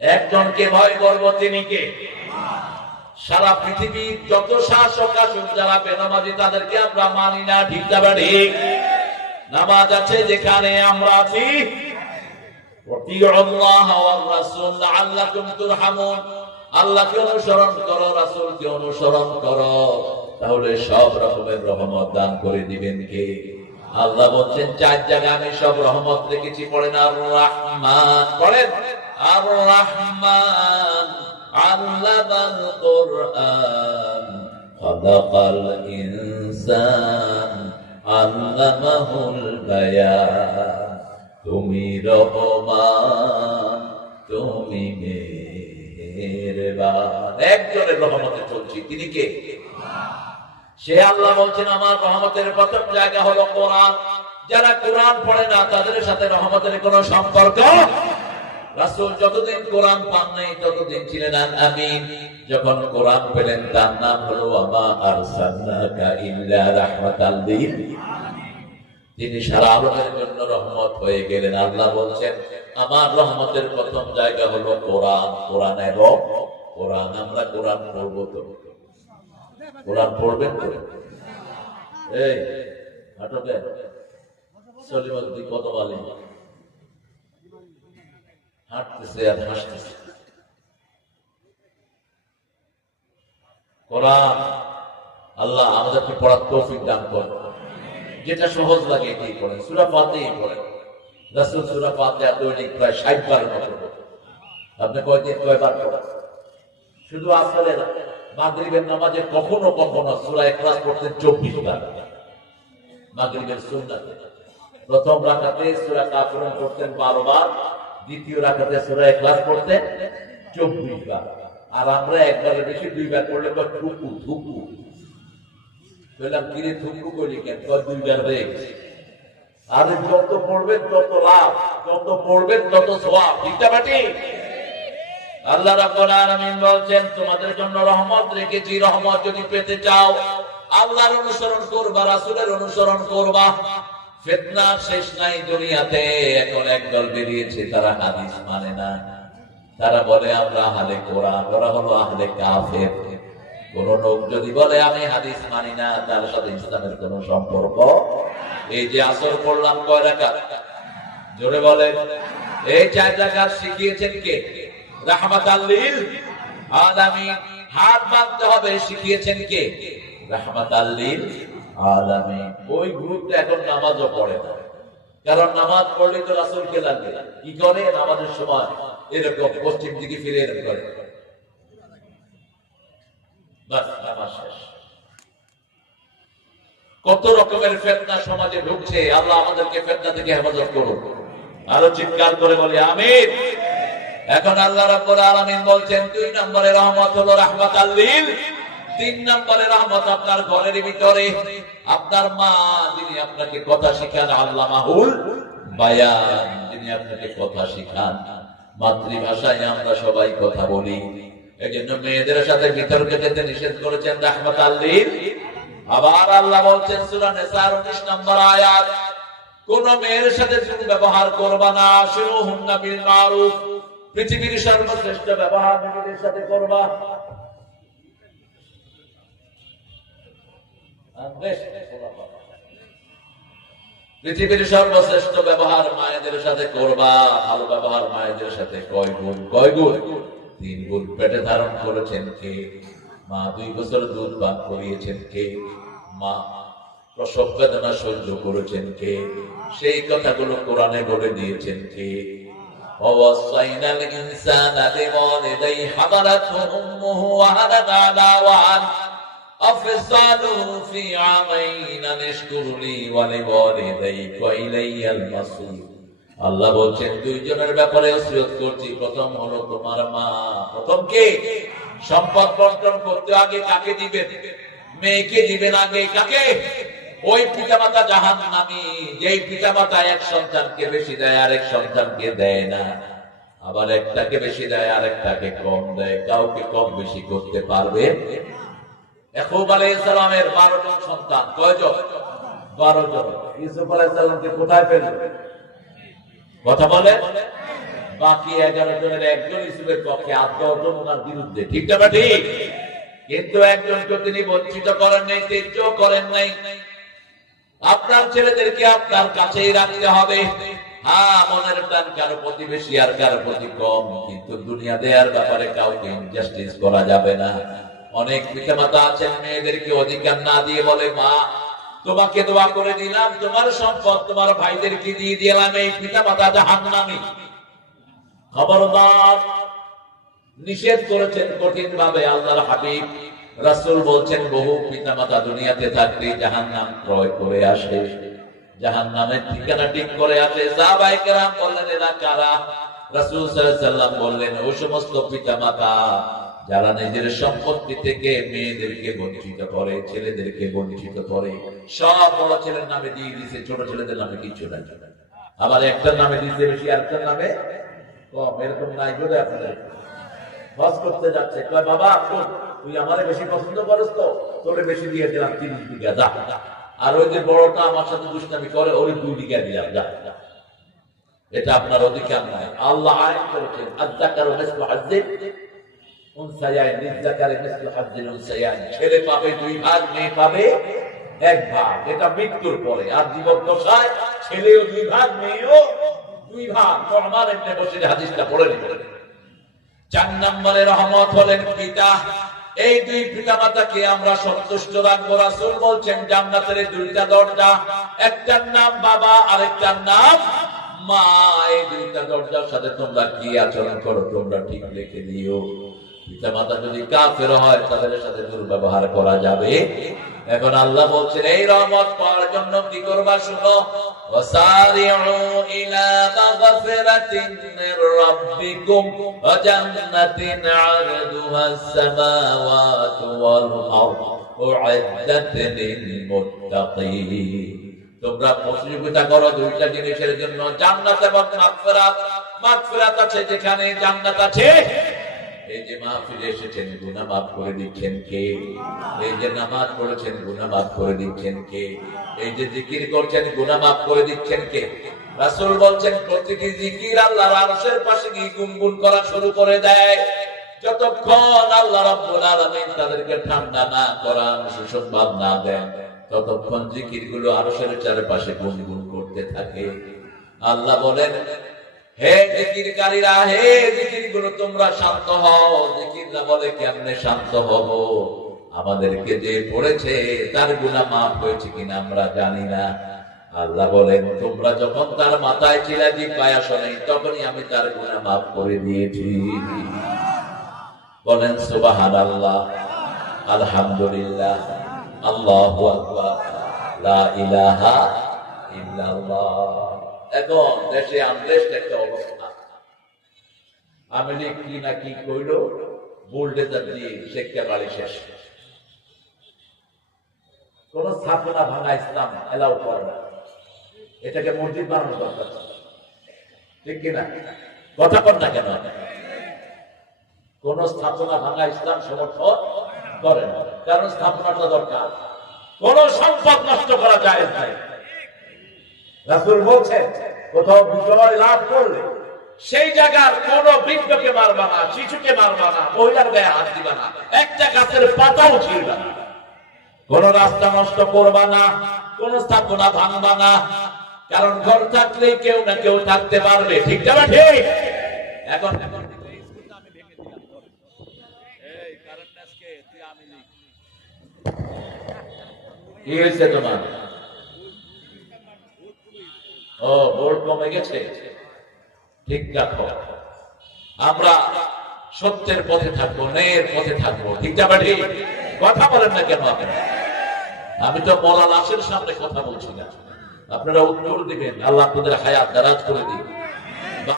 একজনকে ভয় করব তিনি কে সারা পৃথিবীর যত শাসক আসুক, যারা বেদামাজি তাদেরকে আমরা মানি না, ঠিক যাবে নামাজ আছে যেখানে আমরা আছি। আল্লাহ বলছেন, চার জায়গায় আমি সব রহমত রেখেছি, পড়েন আর করেন আর তুমি রহমান, তুমি একজনের রহমতে চলছি, তিনি কে? সে আল্লাহ বলছেন, আমার রহমতের প্রথম জায়গা হলো কোরআন। যারা কোরআন পড়ে না, তাদের সাথে রহমতের কোন সম্পর্ক রাসূল যতদিন কোরআন পান নাই, ততদিন ছিলেন আল আমিন। যখন কোরআন পেলেন, তার নাম হলো আমা আরসালনাকা ইল্লা রাহমাতাল লিল তিনি সারা আলমের জন্য রহমত হয়ে গেলেন। আল্লাহ বলছেন, আমার রহমতের প্রথম জায়গা হলো কোরআন। কোরআন এবং কোরআন আমরা কোরআন পড়ব তো। কোরআন পড়বেন তো? এই নাটকে সলিমদ্দি কত বালি হাঁটতেছে আর হাসতেছে কোরআন আল্লাহ আমাদেরকে পড়ার তৌফিক দান করেন। যেটা সহজ লাগে এটাই পড়েন সুরা পাতেই পড়েন। রাসুল সুরা পাতে দৈনিক প্রায় ষাট বার মতো আপনি কয়দিন, কয়বার পড়েন? শুধু আসলে না, মাগরিবের নামাজে কখনো কখনো সুরা ক্লাস পড়তেন চব্বিশ বার। মাগরিবের সুন্নাতে। প্রথম রাখাতে সুরা কাফরুন পড়তেন বারো বার। দ্বিতীয় রাখাতে সুরা একলাস পড়তেন চব্বিশ বার। আর আমরা একবারের বেশি দুইবার পড়লে কয় থুকু থুকু বললাম কিরে থুকু করি কেন? দুইবার হয়ে গেছে। আর যত পড়বেন তত লাভ, যত পড়বেন তত সওয়াব। ঠিকটা বাটি? আল্লাহ রাব্বুল আলামিন বলছেন, তোমাদের জন্য রহমত রেখেছি। রহমত যদি পেতে চাও, আল্লাহর অনুসরণ করবা, রাসূলের অনুসরণ করবা। ফিতনা শেষ নাই দুনিয়াতে, এখন একদল বেরিয়েছে, তারা হাদিস মানে না। তারা বলে, আমরা আহলে কোরআন, ওরা হলো আহলে কাফের। কোন লোক যদি বলে, আমি হাদিস মানি না, তার সাথে ইসলামের কোন সম্পর্ক এই যে আসর করলাম কয় রাকাত? জোরে বলে। এই চার রাকাত শিখিয়েছেন কে? রাহমাত আল্লিল আলামিন। হাত বাঁধতে হবে, শিখিয়েছেন কে? রাহমাত আল্লিল ওই গ্রুপটা এখন নামাজও পড়ে না। কারণ নামাজ পড়লে তো লাগবে কি করে? নামাজের সময় এরকম পশ্চিম দিকে ফিরে এরকম করে। কত রকমের ফেতনা সমাজে ঢুকছে। আল্লাহ আমাদেরকে ফেতনা থেকে হেফাজত করুন আরও চিৎকার করে বলি আমি এখন আল্লাহ রাব্বুল আলামিন বলছেন, দুই নম্বরের রহমত হলো রাহমাত আল্লিল তিন নম্বরের রহমত আপনার ঘরের ভিতরে। আপনার মা যিনি আপনাকে কথা শিখান আল্লাহ মাহুল যিনি আপনাকে কথা শিখান। মাতৃভাষায় আমরা সবাই কথা বলি। এই জন্য মেয়েদের সাথে যেতে নিষেধ করেছেন রাহমাত আল্লিল। আবার আল্লাহ বলছেন 19 নম্বর আয়াত, কোন মেয়ের সাথে তুমি ব্যবহার করবা না শুরু হুন্না বিল মারুফ। পৃথিবীর সর্বশ্রেষ্ঠ ব্যবহার মেয়েদের সাথে করবা। পৃথিবীর সর্বশ্রেষ্ঠ ব্যবহার মায়েদের সাথে করবা ভালো ব্যবহার মায়েদের সাথে কয় গুণ কয় গুণ তিন গুণ পেটে ধারণ করেছেন কে মা দুই বছর দুধ পান করিয়েছেন কে মা প্রসব বেদনা সহ্য করেছেন কে সেই কথাগুলো কোরআনে বলে দিয়েছেন কে ووصينا الإنسان بوالديه حملته أمه وهنا على وهن أفصاله في عامين أن اشكر لي ولوالديك وإلي المصير আল্লাহ বলছেন দুইজনের ব্যাপারে ওসিয়ত করছি প্রথম হলো তোমার মা প্রথম কে সম্পদ বন্টন করতে আগে কাকে দিবেন মেয়েকে দিবেন আগে কাকে ওই পিতামাতা জাহান নামি যেই পিতামাতা এক সন্তানকে বেশি দেয় আরেক সন্তানকে দেয় না আবার একটাকে বেশি দেয় আরেকটাকে কম দেয় কাউকে কম বেশি করতে পারবে ইয়াকুব আলাইহিস সালামের 12 জন সন্তান, কয়জন? 12 জন। ইউসুফ আলাইহিস সালামকে কোথায় পেল? কথা বলে? বাকি এগারো জনের একজন তিনি বঞ্চিত করেন নাই তেজ্য করেন নাই। আপনার ছেলেদেরকে আপনার কাছেই রাখতে হবে। হ্যাঁ মনের টান কারও প্রতিবেশী আর কারও প্রতি কম। কিন্তু দুনিয়া দেয়ার ব্যাপারে কাউকে ইনজাস্টিস করা যাবে না। অনেক পিতামাতা আছেন মেয়েদেরকে অধিকার না দিয়ে বলে, মা, তোমাকে দোয়া করে দিলাম, তোমার সম্পদ তোমার ভাইদেরকে দিয়ে দিলাম এই পিতামাতা জাহান্নামী। খবরদার নিষেধ করেছেন কঠিন ভাবে আল্লাহর হাবিব। রাসূল বলছেন, বহু পিতামাতা দুনিয়াতে থাকতে জাহান্নাম ক্রয় করে আসে। জাহান্নামের ঠিকানা ঠিক করে আসে। সাহাবায়ে কেরাম বললেন, এরা কারা? রাসূল সাল্লাম বললেন ওই সমস্ত পিতামাতা যারা নিজের সম্পত্তি থেকে মেয়েদেরকে বঞ্চিত করে, ছেলেদেরকে বঞ্চিত করে, সব বড় ছেলের নামে দিয়ে দিছে, ছোট ছেলেদের নামে কিছু নাই। আবার একটার নামে দিতে বেশি, আরেকটার নামে কম, এরকম নাই বলে আপনাদের করতে যাচ্ছে। কয়, বাবা তুই আমারে বেশি পছন্দ করিস তো, তোরে বেশি দিয়ে দিলাম বিঘা, যা। আর ওই যে বড়টা আমার সাথে দুষ্টামি করে, ওরে দুই বিঘা দিলাম, যা। এটা আপনার অধিকার নাই আল্লাহ আইন করেছেন। আজ্জাকার ছেলে পাবে, দুই ভাগ, মেয়ে পাবে, এক ভাগ। এটা মৃত্যুর পরে। আর জীবন দশায় ছেলেও দুই ভাগ, মেয়েও দুই ভাগ। বসে হাদিসটা পড়ে নেবেন চার নম্বরে রহমত হলেন পিতা। এই দুই পিতা মাতাকে আমরা সন্তুষ্ট রাখব। রাসুল বলছেন, জান্নাতের দুইটা দরজা, একটার নাম বাবা, আরেকটার নাম মা। এই দুইটা দরজার সাথে তোমরা কি আচরণ করো? তোমরা ঠিক রেখে দিও পিতা মাতা যদি কাফের হয় তাদের সাথে দুর্ব্যবহার করা যাবে এখন আল্লাহ বলছেন এই রহমত পাওয়ার জন্য কি করবা শুনো وسارعوا إلى مغفرة من ربكم وجنة عرضها السماوات والأرض أعدت للمتقين তোমরা প্রতিযোগিতা করো দুইটা জিনিসের জন্য জান্নাত এবং মাগফিরাত মাগফিরাত আছে যেখানে জান্নাত আছে এই যে নামাজ পড়েছেন করে দিচ্ছেন কে? এই যে জিকির করছেন মাফ করে দিচ্ছেন কে? বলছেন, প্রতিটি জিকির আল্লাহর পাশে গিয়ে গুনগুন করা শুরু করে দেয়। যতক্ষণ আল্লাহ তাদেরকে ঠান্ডা না করান, সুসংবাদ না দেন, ততক্ষণ জিকিরগুলো আরশের চারপাশে গুনগুন করতে থাকে। আল্লাহ বলেন শান্ত হব? আমাদেরকে যে মাফ কিনা আমরা আল্লাহ বলেন, তোমরা যখন তার মাথায় ছিলা দি পায়া শোনাই তখনই আমি তার গুনাহ মাফ করে দিয়েছি। বলেন সুবাহান আল্লাহ আলহামদুলিল্লাহ, আল্লাহু লা ইলাহা ইল্লাল্লাহ। এখন দেশে আমদেশ একটা অবস্থা আমেরিক কি না কি কইল, বুলডেজার দিয়ে শেখকে বাড়ি শেষ। কোন স্থাপনা ভাঙা ইসলাম এলাও করে না। এটাকে মসজিদ বানানো দরকার। ঠিক কিনা কথা কর না কেন? কোন স্থাপনা ভাঙা ইসলাম সমর্থন করে না। কারণ স্থাপনাটা দরকার। কোন সম্পদ নষ্ট করা যায় নাই। রাসুল বলছেন, কোথাও বিজয় লাভ করলে সেই জায়গার কোন বৃদ্ধকে মারবা না, শিশুকে মারবা না, মহিলার গায়ে হাত দিবা না, একটা গাছের পাতাও না। কোন রাস্তা নষ্ট করবা না, কোন স্থাপনা ভাঙবা না, কারণ ঘর থাকলেই কেউ না কেউ থাকতে পারবে, ঠিক না ঠিক? এখন এখন কি হয়েছে তোমার? ও, ভোট কমে গেছে। ঠিক রাখো আমরা সত্যের পথে থাকব, ন্যায়ের পথে থাকব। ঠিক যাবে কথা বলেন না কেন আপনারা আমি তো বলা লাশের সামনে কথা বলছি না। আপনারা উত্তর দিবেন। আল্লাহ আপনাদের হায়াত দারাজ করে দিন